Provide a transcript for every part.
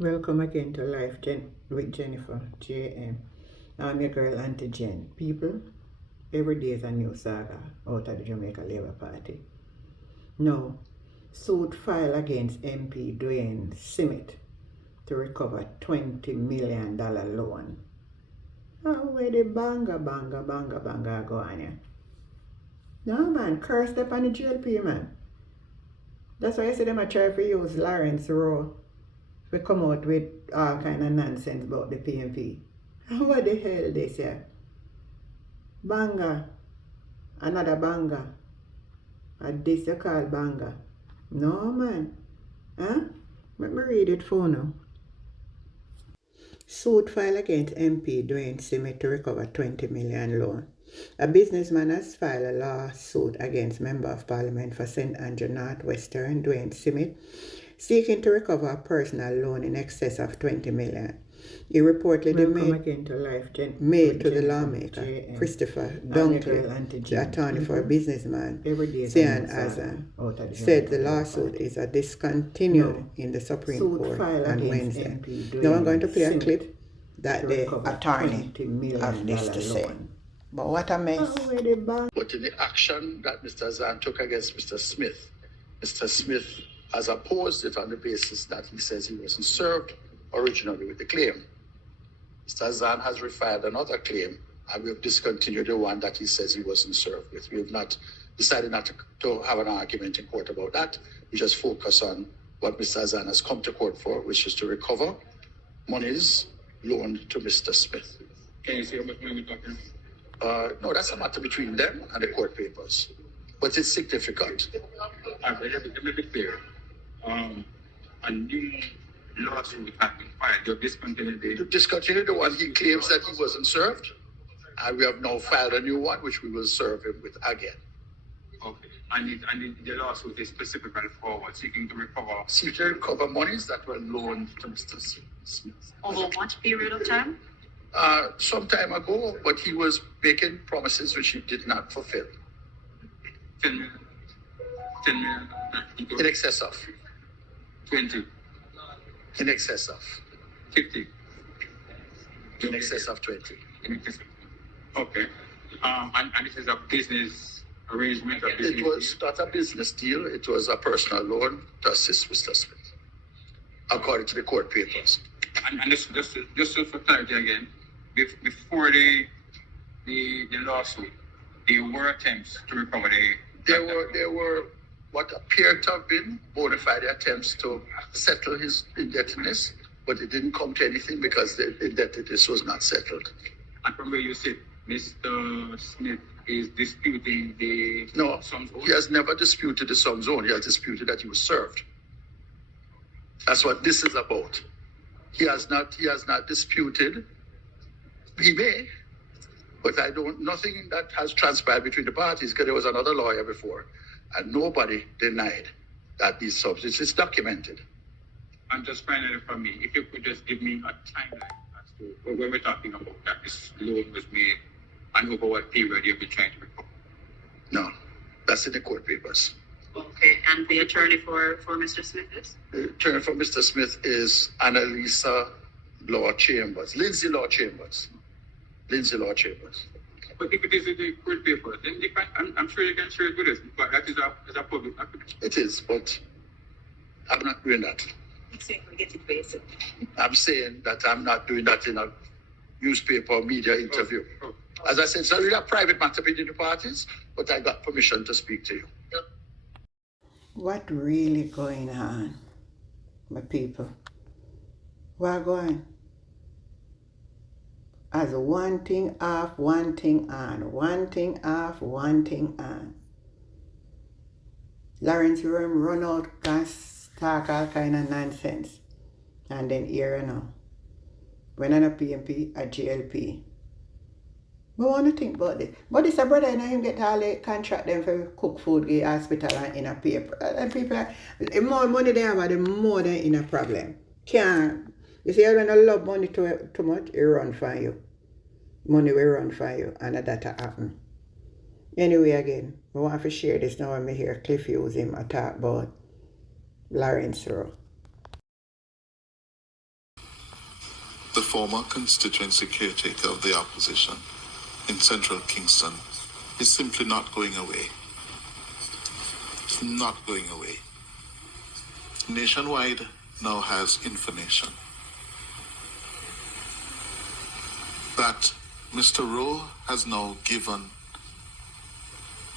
Welcome again to Life with Jennifer, JM. I'm your girl, Auntie Jen. People, every day is a new saga out of the Jamaica Labour Party. Now, suit filed against MP Duane Smith to recover $20 million loan. Where the banga go on ya? No man, cursed up on the GLP man. That's why I say them a try to use Lawrence Rowe. We come out with all kind of nonsense about the PMP. What the hell they say? Banga. Another banga. And this you call banga. No man. Huh? Let me read it for now. Suit filed against MP Duane Smith to recover $20 million loan. A businessman has filed a lawsuit against Member of Parliament for St. Andrew North Western Duane Smith, seeking to recover a personal loan in excess of $20 million. He reportedly made to the lawmaker, Christopher Dunkley, the attorney for a businessman, Sian Azan, said the lawsuit is discontinued in the Supreme Court on Wednesday. Now I'm going to play a clip that the attorney has this to say. But what a mess. But in the action that Mr. Azan took against Mr. Smith has opposed it on the basis that he says he wasn't served originally with the claim. Mr. Azan has refiled another claim, and we have discontinued the one that he says he wasn't served with. We have not decided not to have an argument in court about that. We just focus on what Mr. Azan has come to court for, which is to recover monies loaned to Mr. Smith. Can you see how much money we're talking? No, that's a matter between them and the court papers. But it's significant. Let me be clear. A new lawsuit has been filed. You've discontinued To discontinue the one he claims that he wasn't served. And we have now filed a new one, which we will serve him with again. Okay. And the lawsuit is specifically for what? Seeking to recover monies that were loaned to Mr. Smith. Over what period of time? Some time ago, but he was making promises which he did not fulfill. 10 million. 10 million. In excess of. 20. In excess of. 50. In excess of 20. In excess of. Okay. And this is a business arrangement? It was not a business deal. It was a personal loan to assist Mr. Smith, according to the court papers. And just for clarity again, before the lawsuit, there were attempts to recover There were what appeared to have been bona fide attempts to settle his indebtedness, but it didn't come to anything because the indebtedness was not settled. And from where you sit, Mr. Smith is disputing the sums owed? He has never disputed the sums owed. He has disputed that he was served. That's what this is about. He has not disputed. He may, but nothing that has transpired between the parties, because there was another lawyer before, and nobody denied that these sums, it's documented. And just finally for me, if you could just give me a timeline as to when we're talking about that this loan was made and over what period you've been trying to recover. No, that's in the court papers. Okay, and the attorney for Mr. Smith is? The attorney for Mr. Smith is Annalisa Law Chambers, Lindsay Law Chambers. But if it is in the court paper, then I'm sure you can share it with us, but that is a public document. It is, but I'm not doing that. I'm saying that I'm not doing that in a newspaper or media interview. As I said, it's really a private matter between the parties, but I got permission to speak to you. What really going on, my people? What going? As one thing off, one thing on, one thing off, one thing on. Lawrence Rowe run out, gas, talk all kind of nonsense. And then here you know. When I'm a PMP, a GLP. We want to think about this. But this a brother, him get all the contract them for cook food, get hospital and in a paper. And people, the more money they have, the more they're in a problem. Can't. You see, when you love money too much, it run for you. Money will run for you, and that happen. Anyway, again, we want to share this now when I hear Cliff use him talk about Lawrence Rowe. the former constituency caretaker of the opposition in central Kingston, is simply not going away. It's not going away. Nationwide now has information that Mr. Rowe has now given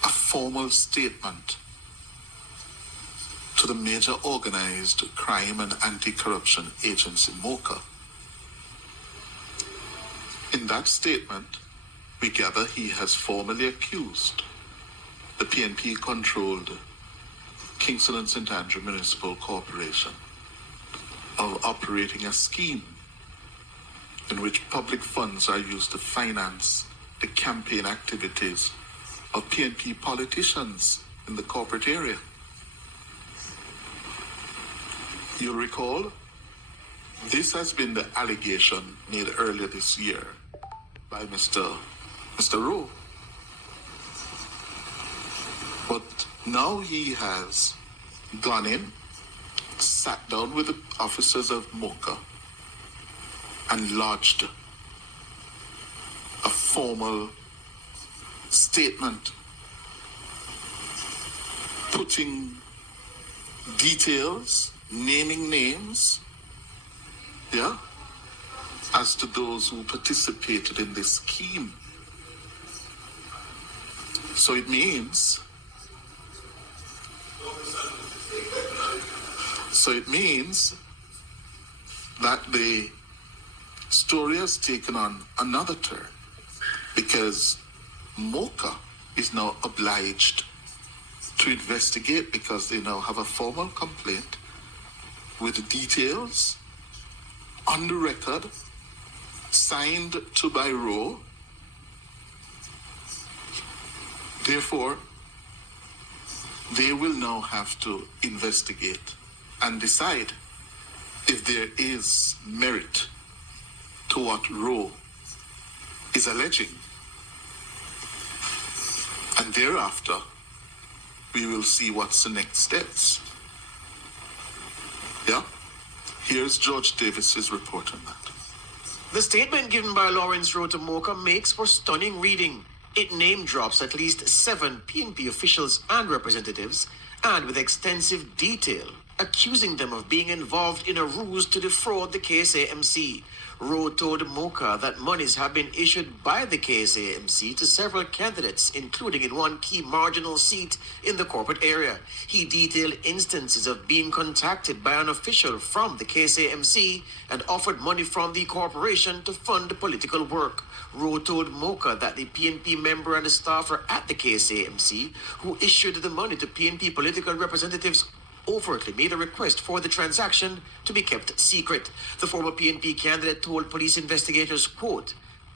a formal statement to the major organized crime and anti-corruption agency, MOCA. In that statement, we gather he has formally accused the PNP-controlled Kingston and St. Andrew Municipal Corporation of operating a scheme in which public funds are used to finance the campaign activities of PNP politicians in the corporate area. You'll recall, this has been the allegation made earlier this year by Mr. Rowe. But now he has gone in, sat down with the officers of MOCA and lodged a formal statement putting details, naming names, as to those who participated in this scheme. So it means that the story has taken on another turn, because MOCA is now obliged to investigate, because they now have a formal complaint with details on the record, signed to by Rowe. Therefore, they will now have to investigate and decide if there is merit to what Rowe is alleging. And thereafter, we will see what's the next steps. Yeah? Here's George Davis's report on that. The statement given by Lawrence Rowe to MOCA makes for stunning reading. It name drops at least 7 PNP officials and representatives, and with extensive detail, accusing them of being involved in a ruse to defraud the KSAMC. Rowe told MOCA that monies have been issued by the KSAMC to several candidates, including in one key marginal seat in the corporate area. He detailed instances of being contacted by an official from the KSAMC and offered money from the corporation to fund political work. Rowe told MOCA that the PNP member and the staffer at the KSAMC who issued the money to PNP political representatives overtly made a request for the transaction to be kept secret. The former PNP candidate told police investigators, quote,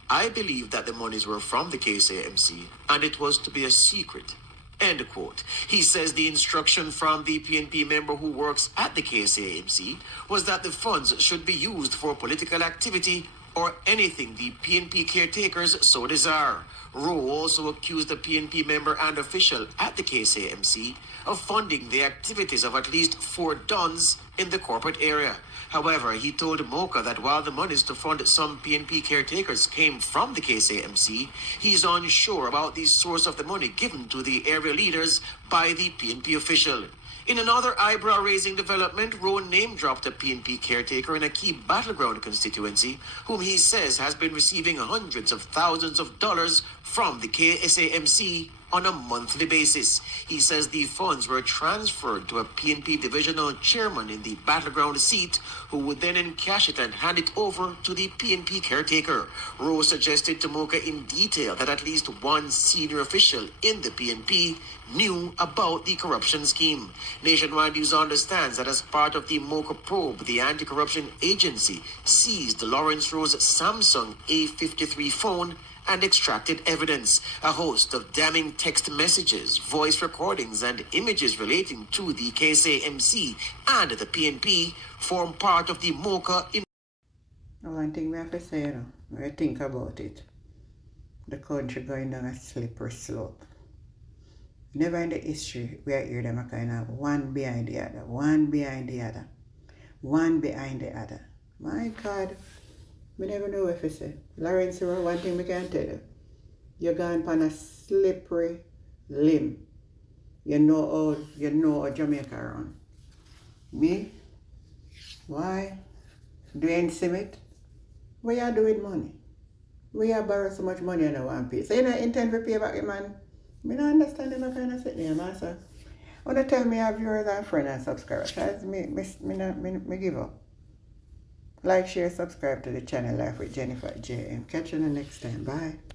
"I believe that the monies were from the KSAMC and it was to be a secret." End quote. He says the instruction from the PNP member who works at the KSAMC was that the funds should be used for political activity or anything the PNP caretakers so desire. Rowe also accused the PNP member and official at the KSAMC of funding the activities of at least 4 dons in the corporate area. However, he told MOCA that while the monies to fund some PNP caretakers came from the KSAMC, he's unsure about the source of the money given to the area leaders by the PNP official. In another eyebrow-raising development, Rowe name-dropped a PNP caretaker in a key battleground constituency, whom he says has been receiving hundreds of thousands of dollars from the KSAMC on a monthly basis. He says the funds were transferred to a PNP divisional chairman in the battleground seat, who would then encash it and hand it over to the PNP caretaker. Rowe suggested to MOCA in detail that at least one senior official in the PNP knew about the corruption scheme. Nationwide News understands that as part of the MOCA probe, the anti-corruption agency seized Lawrence Rowe's Samsung A53 phone and extracted evidence. A host of damning text messages, voice recordings, and images relating to the KSAMC and the PNP form part of the MOCA. One thing we have to say, when I think about it, the country going down a slippery slope. Never in the history we hear them a kind of one behind the other, one behind the other, one behind the other. My God, Me never know if it's say. Lawrence Rowe, one thing we can tell you. You're going on a slippery limb. You know how Jamaica run. Me? Why? Duane Smith? What you do with money? We have borrowed so much money and I want to pay. So you don't intend to pay back the man? Me don't understand him kind of sitting here, master. I want to tell me your viewers and friends and subscribers. Because me give up. Like, share, subscribe to the channel Life with Jennifer JM. Catch you the next time. Bye.